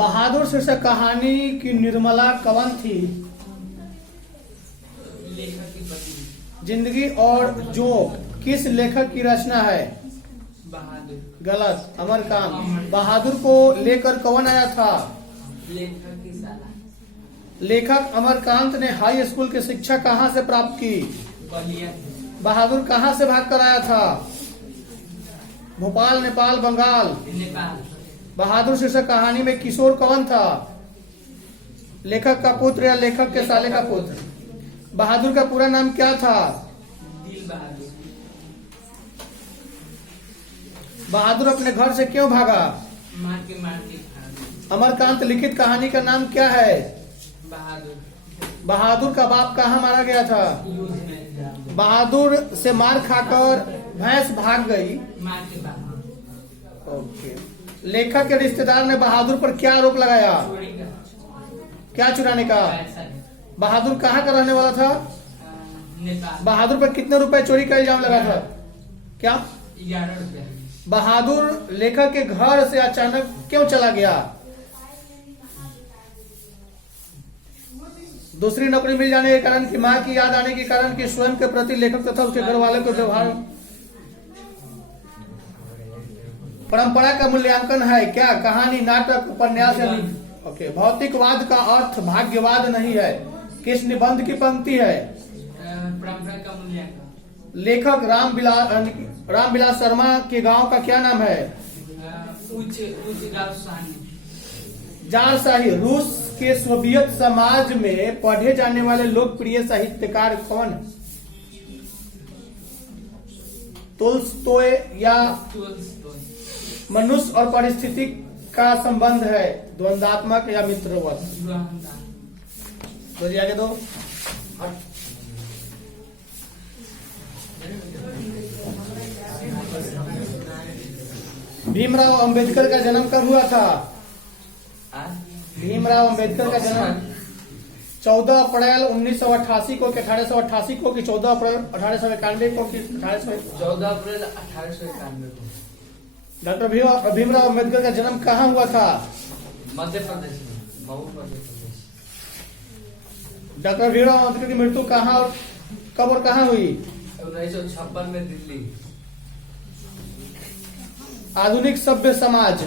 बहादुर शीर्षक कहानी की निर्मला कवन थी? लेखक की पत्नी। जिंदगी और जोक किस लेखक की रचना है? बहादुर। गलत, अमरकांत। बहादुर को लेकर कौन आया था? लेखक की साला। लेखक अमरकांत ने हाई स्कूल की शिक्षा कहाँ से प्राप्त की? बलिया। बहादुर कहाँ से भाग कर आया था? भोपाल, नेपाल, बंगाल। नेपाल। बहादुर शीर्षक कहानी में किशोर कौन था? लेखक का पुत्र या लेखक के साले का पुत्र? बहादुर का पूरा नाम क्या था? दिल बहादुर। बहादुर अपने घर से क्यों भागा? मार के भाग। अमरकांत लिखित कहानी का नाम क्या है? बहादुर। बहादुर का बाप कहाँ मारा गया था? यूज में। बहादुर से मार खाकर भैंस भाग गई। मार के भाग। ओके। लेखक के रिश्तेदार ने बहादुर पर क्या आरोप लगाया? चोरी का। क्या चुराने का? पैसा। बहादुर कहाँ का रहने वाला था? नेपाल। बहादुर पर कितने रुपए चोरी का इल्जाम लगा था? क्या? 11 रुपया। बहादुर लेखक के घर से अचानक क्यों चला गया? दूसरी नौकरी मिल जाने के कारण, की माँ की याद आने के कारण, की स्वयं के प्रति लेखक तथा उसके घर वाले के व्यवहार? परंपरा का मूल्यांकन है क्या? कहानी, नाटक, उपन्यास या ओके। भौतिकवाद का अर्थ भाग्यवाद नहीं है। किस निबंध की पंक्ति है? परंपरा का मूल्यांकन। लेखक रामविलास शर्मा के गांव का क्या नाम है? उच्च गाँव साहनी। जारशाही। रूस के सोवियत समाज में पढ़े जाने वाले लोकप्रिय साहित्यकार कौन? तोल्स्टोय या? मनुष्य और परिस्थिति का संबंध है द्वंद्वात्मक या मित्रवत? बोलिए आगे दो। भीमराव अंबेडकर का जन्म कब हुआ था? भीमराव अंबेडकर का जन्म 14 अप्रैल 1988 को, 1888 को, कि 14 अप्रैल 1891 को, कि 14 अप्रैल 1891 को। डॉक्टर भीमराव अंबेडकर का जन्म कहाँ हुआ था? मध्य प्रदेश में, मऊ मध्य प्रदेश। डॉक्टर भीमराव अंबेडकर की मृत्यु कहाँ और कब और कहाँ हुई? 1956 में दिल्ली। आधुनिक सभ्य समाज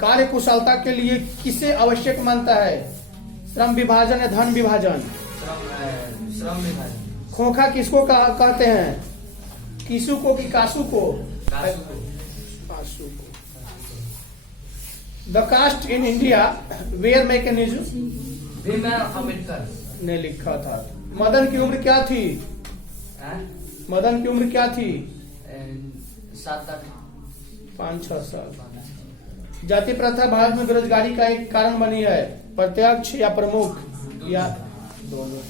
कार्य कुशलता के लिए किसे आवश्यक मानता है? श्रम विभाजन या धन विभाजन? श्रम विभाजन। खोखा किसको कहते हैं? किसु को कि कासू को? कासू को। The caste in India their mechanism? Bhimrao Ambedkar ने लिखा था। मदन की उम्र क्या थी? मदन की उम्र क्या थी? 5-6 साल। जाति प्रथा भारत में बेरोजगारी का एक कारण बनी है, प्रत्यक्ष या प्रमुख या दोनों?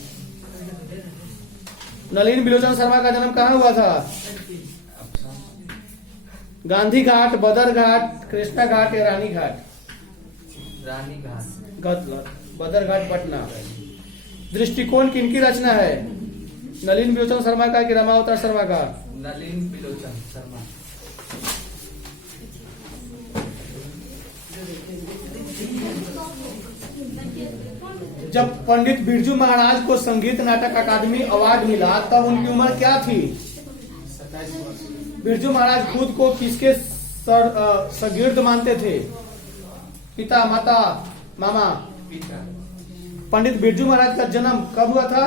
नलिन बिलोचन शर्मा का जन्म कहाँ हुआ था? गांधी घाट, बदर घाट, कृष्णा घाट या रानी घाट? रानी घाट। गलत, बदर घाट पटना। दृष्टिकोण किनकी रचना है? नलिन बिलोचन शर्मा का कि रमावतार शर्मा का? नलिन बिलोचन शर्मा। जब पंडित बिरजू महाराज को संगीत नाटक अकादमी अवार्ड मिला तब उनकी उम्र क्या थी? 27 वर्ष। बिरजू महाराज खुद को किसके शागिर्द मानते थे? पिता, माता, मामा? पिता। पंडित बिरजू महाराज का जन्म कब हुआ था?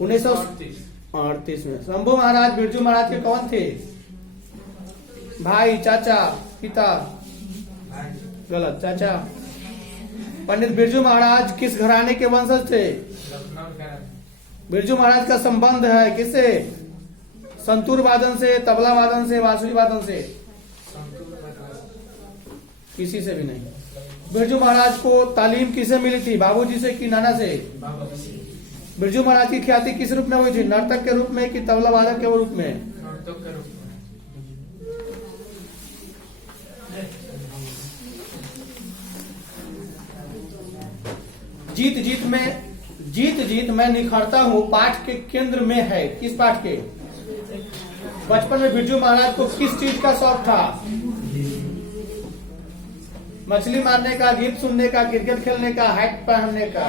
1938 में। शंभू महाराज बिरजू महाराज के कौन थे? भाई, चाचा, पिता? गलत, चाचा। पंडित बिरजू महाराज किस घराने के वंशज थे? बिरजू महाराज का संबंध है किससे? संतूर वादन से, तबला वादन से, बांसुरी वादन से? किसी से भी नहीं। बिरजू महाराज को तालीम किसे मिली थी? बाबूजी से कि नाना से? बिरजू महाराज की ख्याति किस रूप में हुई थी? नर्तक के रूप में कि तबला वादक के रूप में? नर्तक के रूप में। जीत जीत मैं निखरता हूँ पाठ के केंद्र में है। किस पाठ के? बचपन में बिरजू महाराज को किस चीज का शौक था? मछली मारने का, गीत सुनने का, क्रिकेट खेलने का, हैट पहनने का।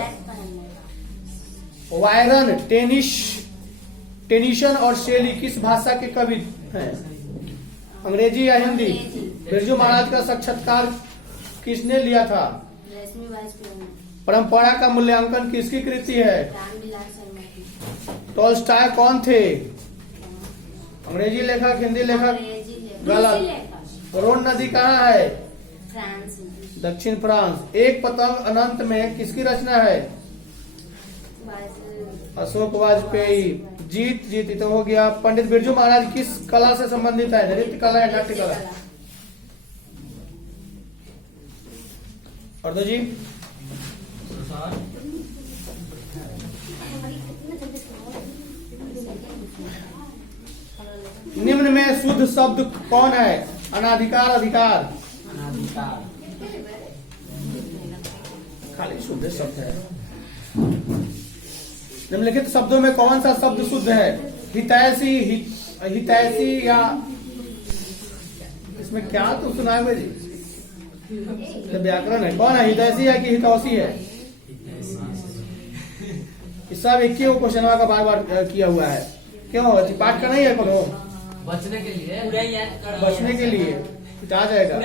वायरन, टेनिसन और शेली किस भाषा के कवि हैं? अंग्रेजी या हिंदी? बिरजू महाराज का साक्षात्कार किसने लिया था? परंपरा का मूल्यांकन किसकी कृति है? टॉल्स्टॉय कौन थे? अंग्रेजी लेखक, हिंदी लेखक? गलत। रोन नदी कहाँ है? दक्षिण फ्रांस। एक पतंग अनंत में किसकी रचना है? अशोक वाजपेयी। जीत तो हो गया। पंडित बिरजू महाराज किस कला से संबंधित है? नृत्य कला या नाट्य कला? और दो जी, निम्न में शुद्ध शब्द कौन है? अनाधिकार, अधिकार? अनाधिकार। खाली शुद्ध शब्द है। निम्नलिखित शब्दों में कौन सा शब्द शुद्ध है? हितैषी, हितैषी या इसमें क्या तो सुना है जी? व्याकरण है। कौन है? हितैषी है कि हितौषी है? इस सब एक ही क्वेश्चन का बार बार किया हुआ है। क्यों? पाठ का नहीं है कोनो? बचने के लिए, बचने के लिए आ जाएगा।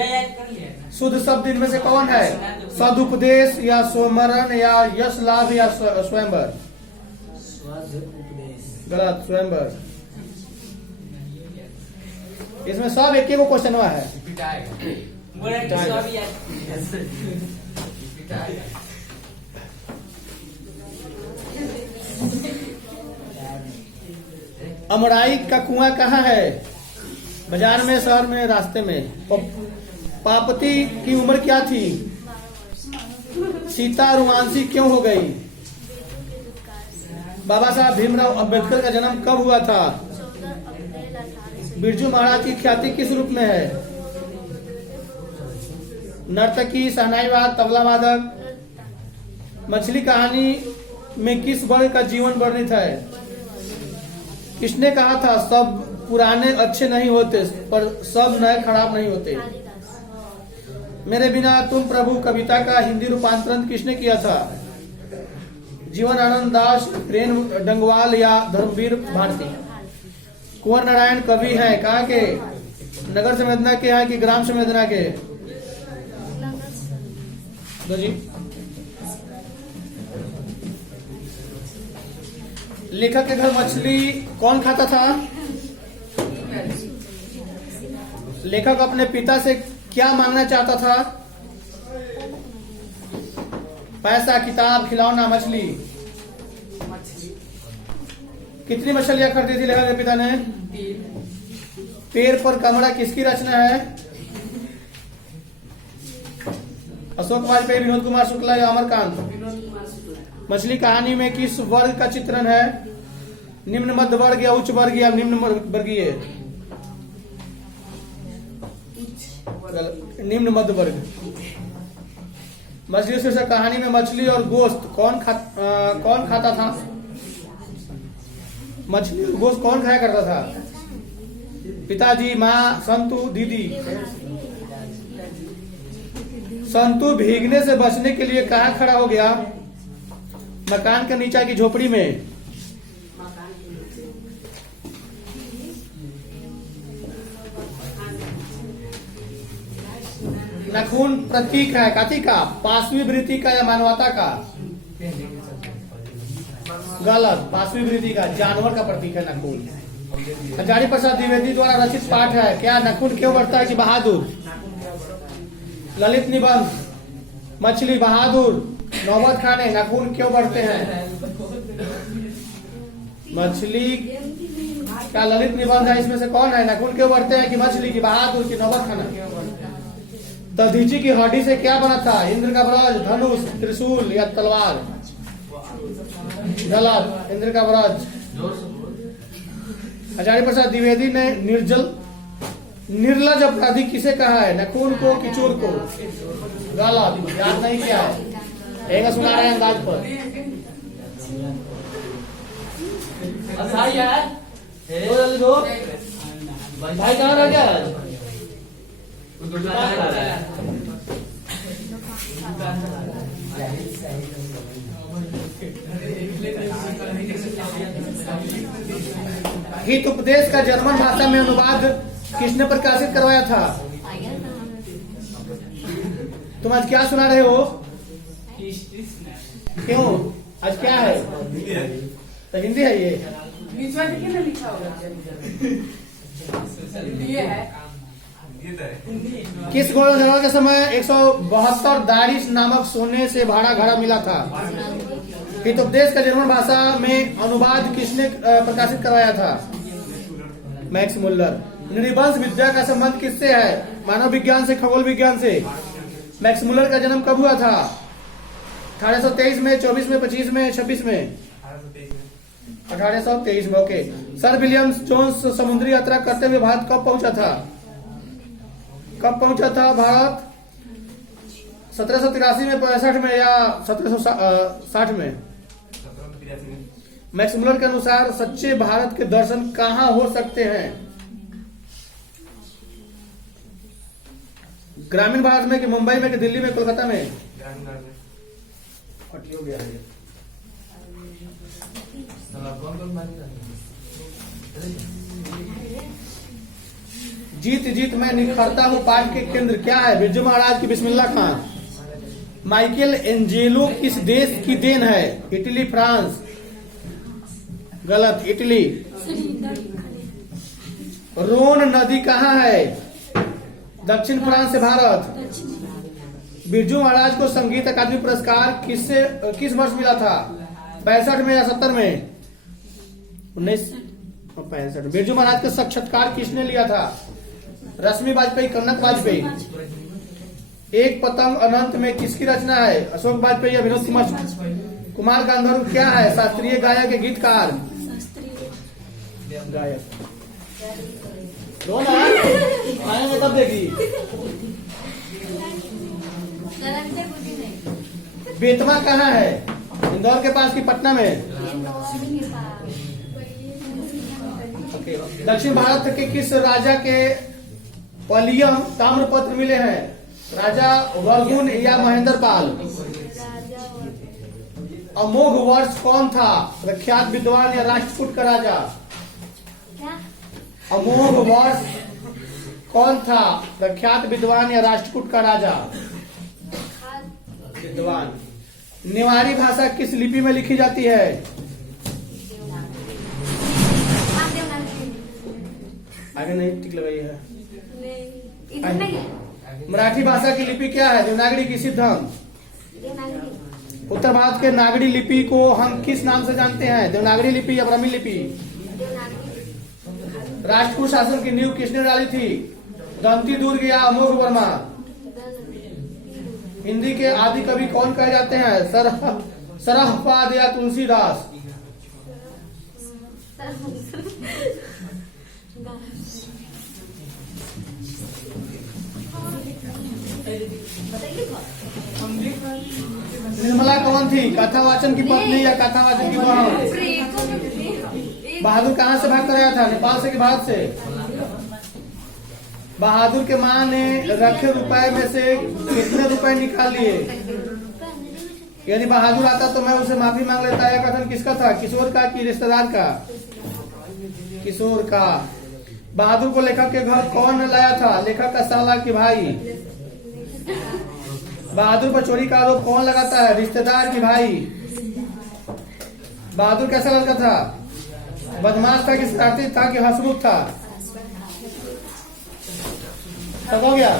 शुद्ध शब्द इनमें से कौन है? सदुपदेश या स्वमरण या यश लाभ या स्वयंवर? गलत। स्वयंवर। इसमें सब एक ही क्वेश्चन हुआ है। अमराई का कुआं कहाँ है? बाजार में, शहर में, रास्ते में? पापती की उम्र क्या थी? सीता रुमांसी क्यों हो गई? बाबा साहब भीमराव अंबेडकर का जन्म कब हुआ था? बिरजू महाराज की ख्याति किस रूप में है? नर्तकी, शहनाईवाद, तबला वादक? मछली कहानी में किस वर्ग का जीवन वर्णित है? किसने कहा था सब पुराने अच्छे नहीं होते पर सब नए खराब नहीं होते? मेरे बिना तुम प्रभु कविता का हिंदी रूपांतरण किसने किया था? जीवन आनंद दास, प्रेम डंगवाल या धर्मवीर भारती? कुंवर नारायण कवि है कहाँ के? नगर संवेदना के हैं कि ग्राम संवेदना के? दो जी। लेखक के घर मछली कौन खाता था? लेखक अपने पिता से क्या मांगना चाहता था? पैसा, किताब, खिलौना, मछली? कितनी मछलियां खरीदी थी लेखक के पिता ने? पेड़ पर कमरा किसकी रचना है? अशोक वाजपेयी, विनोद कुमार शुक्ला या अमरकांत? मछली कहानी में किस वर्ग का चित्रण है? निम्न मध्य वर्ग या उच्च वर्ग या निम्न वर्गीय? निम्न मध्य वर्ग। मछली शीर्षक कहानी में मछली और गोश्त कौन खाता था? मछली और गोश्त कौन खाया करता था? पिताजी, माँ, संतु, दीदी? संतु भीगने से बचने के लिए कहाँ खड़ा हो गया? मकान के नीचे की झोपड़ी में? नखून प्रतीक है काती का? पांचवी वृत्ति का या मानवता का? गलत। पांचवी वृत्ति का, जानवर का प्रतीक है नखून। हजारी प्रसाद द्विवेदी द्वारा रचित पाठ है क्या? नखून क्यों बढ़ता है कि बहादुर? ललित निबंध। मछली, बहादुर, नौबत खाने, नखून क्यों बढ़ते हैं? मछली का ललित निबंध है, इसमें से कौन है? नखून क्यों बढ़ते हैं कि मछली की, बहादुर की, नौबत खाना? दधीची की हड्डी से क्या बना था? इंद्र का ब्रज, धनुष, त्रिशूल या तलवार? गलत। इंद्र का ब्रज। हजारी प्रसाद द्विवेदी ने निर्लज अपराधी किसे कहा है? नखून को कि चोर को? गलत। याद नहीं किया है, एक सुना रहे हैं अंदाज पर। दो भाई कहाँ रह गया? हित उपदेश का जर्मन भाषा में अनुवाद किसने प्रकाशित करवाया था? तुम आज क्या सुना रहे हो? क्यों? आज क्या है? तो हिंदी है ये। बीच में देखिए ना लिखा होगा ये है। किस गोल्डन जगह के समय 172 दारिश नामक सोने से भाड़ा घड़ा मिला था? हितोपदेश का जर्मन भाषा में अनुवाद किसने प्रकाशित करवाया था? Max Muller. नृवंश विद्या का संबंध किससे है? मानव विज्ञान से, खगोल विज्ञान से। मैक्स मुल्लर का जन्म कब हुआ था? 1823 में, 24 में, 25 में, 26 में? 1823 में। ओके। सर विलियम्स जोन्स समुद्री यात्रा करते हुए भारत कब पहुंचा था? कब पहुंचा था भारत? 1783 में, 65 में या 1760 में? मैक्स मुल्लर के अनुसार सच्चे भारत के दर्शन कहाँ हो सकते हैं? ग्रामीण भारत में कि मुंबई में कि दिल्ली में, कोलकाता में? हो गया है। जीत जीत मैं निखरता हूँ पाठ के केंद्र क्या है? बिरजू महाराज की बिस्मिल्लाह खां। माइकल एंजेलो किस देश की देन है? Italy, France? गलत, इटली। रोन नदी कहाँ है? दक्षिण फ्रांस से भारत। बिरजू महाराज को संगीत अकादमी पुरस्कार किस वर्ष मिला था? 65 में या 70 में? 1965। बिरजू महाराज का साक्षात्कार किसने लिया था? रश्मि वाजपेयी, कनक वाजपेयी। एक पतंग अनंत में किसकी रचना है? अशोक वाजपेयी या विनोद कुमार गांधर्व क्या है? शास्त्रीय गायक के गीतकार? गायक। रो ना, खाने में कब देगी? बेतवा कहाँ है? इंदौर के पास की पटना में? दक्षिण भारत के किस राजा के पलियम ताम्रपत्र मिले हैं? राजा वर्गुन या महेंद्र पाल? अमोघ वर्ष कौन था? प्रख्यात विद्वान या राष्ट्रकूट का राजा? अमोघ वर्ष कौन था? प्रख्यात विद्वान या राष्ट्रकूट का राजा? विद्वान। नेवारी भाषा किस लिपि में लिखी जाती है? आगे नहीं टिक लगाई है। मराठी भाषा की लिपि क्या है? देवनागरी की सिद्धम? उत्तर भारत के नागरी लिपि को हम किस नाम से जानते हैं? देवनागरी लिपि या ब्राह्मी लिपि? राजपूत शासन की नींव किसने डाली थी? दंती दुर्ग या अमोघ वर्मा? हिंदी के आदि कवि कौन कहे जाते हैं? सरहपाद या तुलसीदास? निर्मला कौन थी? कथावाचन की पत्नी या कथावाचन की बहन? बहादुर कहाँ से भाग कर आया था? नेपाल से कि भारत से? बहादुर के माँ ने रखे रुपए में से कितने रुपए निकाल लिए? यदि बहादुर आता तो मैं उसे माफी मांग लेता। यह कथन किसका था? किशोर का कि रिश्तेदार का? किशोर का। बहादुर को लेखक के घर कौन लाया था? लेखक का साला की भाई? बहादुर पर चोरी का आरोप कौन लगाता है? रिश्तेदार की भाई? बहादुर कैसा लड़का था? बदमाश था कि शरारती था कि हंसमुख था? सब हो गया।